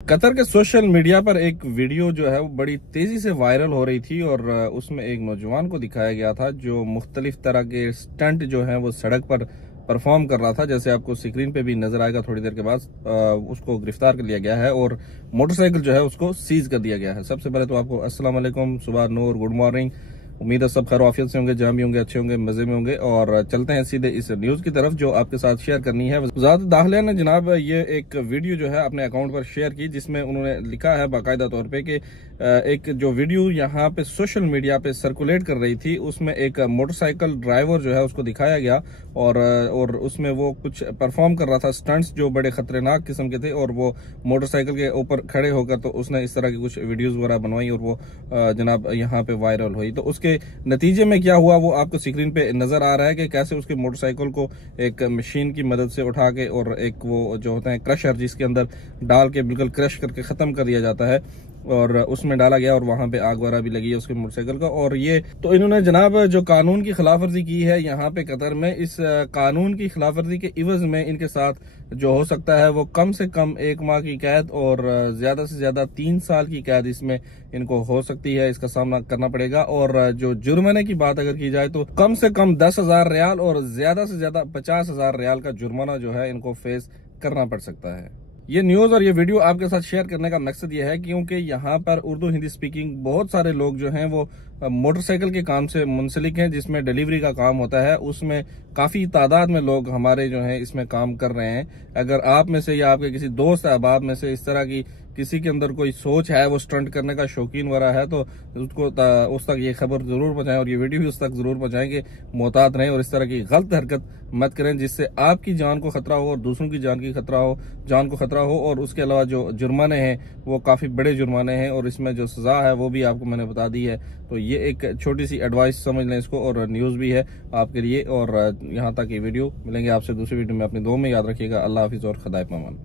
Qatar के social media पर एक वीडियो जो है वो बड़ी तेजी से वायरल हो रही थी और उसमें एक नौजवान को दिखाया गया था जो मुख्तलिफ तरह के स्टंट जो हैं वो सड़क पर परफॉर्म कर रहा था। जैसे आपको स्क्रीन पे भी नजर आएगा थोड़ी देर के बाद। उसको गिरफ्तार कर लिया गया है और मोटरसाइकिल जो है उसको सीज कर दिया गया है। सबसे पहले तो आपको अस्सलाम वालेकुम, सुबह नूर, गुड मॉर्निंग। उम्मीद है सब खैर आफियत से होंगे, जहां भी होंगे अच्छे होंगे, मजे में होंगे। और चलते हैं सीधे इस न्यूज की तरफ जो आपके साथ शेयर करनी है। वज़ारत दाखिला ने जनाब ये एक वीडियो जो है अपने अकाउंट पर शेयर की, जिसमें उन्होंने लिखा है बाकायदा तौर पे कि एक जो वीडियो यहाँ पे सोशल मीडिया पे सर्कुलेट कर रही थी उसमें एक मोटरसाइकिल ड्राइवर जो है उसको दिखाया गया और उसमें वो कुछ परफॉर्म कर रहा था स्टंट्स जो बड़े खतरनाक किस्म के थे। और वो मोटरसाइकिल के ऊपर खड़े होकर तो उसने इस तरह की कुछ वीडियोस वगैरह बनवाई और वो जनाब यहाँ पे वायरल हुई। तो उसके नतीजे में क्या हुआ वो आपको स्क्रीन पे नजर आ रहा है कि कैसे उसके मोटरसाइकिल को एक मशीन की मदद से उठा के और एक वो जो होता है क्रशर जिसके अंदर डाल के बिल्कुल क्रश करके खत्म कर दिया जाता है और उसमें डाला गया और वहां पे आग वगैरह भी लगी है उसके मोटरसाइकिल का। और ये तो इन्होंने जनाब जो कानून की खिलाफवर्जी की है यहाँ पे कतर में, इस कानून की खिलाफवर्जी के इवज में इनके साथ जो हो सकता है वो कम से कम 1 माह की कैद और ज्यादा से ज्यादा 3 साल की कैद इसमें इनको हो सकती है, इसका सामना करना पड़ेगा। और जो जुर्माने की बात अगर की जाए तो कम से कम 10,000 रियाल और ज्यादा से ज्यादा 50,000 रियाल का जुर्माना जो है इनको फेस करना पड़ सकता है। ये न्यूज और ये वीडियो आपके साथ शेयर करने का मकसद ये है क्योंकि यहाँ पर उर्दू हिंदी स्पीकिंग बहुत सारे लोग जो हैं वो मोटरसाइकिल के काम से मुंसलिक हैं, जिसमें डिलीवरी का काम होता है। उसमें काफी तादाद में लोग हमारे जो हैं इसमें काम कर रहे हैं। अगर आप में से या आपके किसी दोस्त अहबाब में से इस तरह की किसी के अंदर कोई सोच है, वो स्टंट करने का शौकीन वाला है, तो उसको उस तक ये खबर जरूर पहुंचाएं और ये वीडियो भी उस तक जरूर पहुंचाएं कि मोहतात रहें और इस तरह की गलत हरकत मत करें जिससे आपकी जान को खतरा हो और दूसरों की जान को खतरा हो। और उसके अलावा जो जुर्माने हैं वो काफी बड़े जुर्माने हैं और इसमें जो सजा है वो भी आपको मैंने बता दी है। तो ये एक छोटी सी एडवाइस समझ लें इसको और न्यूज भी है आपके लिए। और यहाँ तक ये वीडियो, मिलेंगे आपसे दूसरी वीडियो में। अपनी दुआ में याद रखिएगा। अल्लाह हाफिज और खुदा पामान।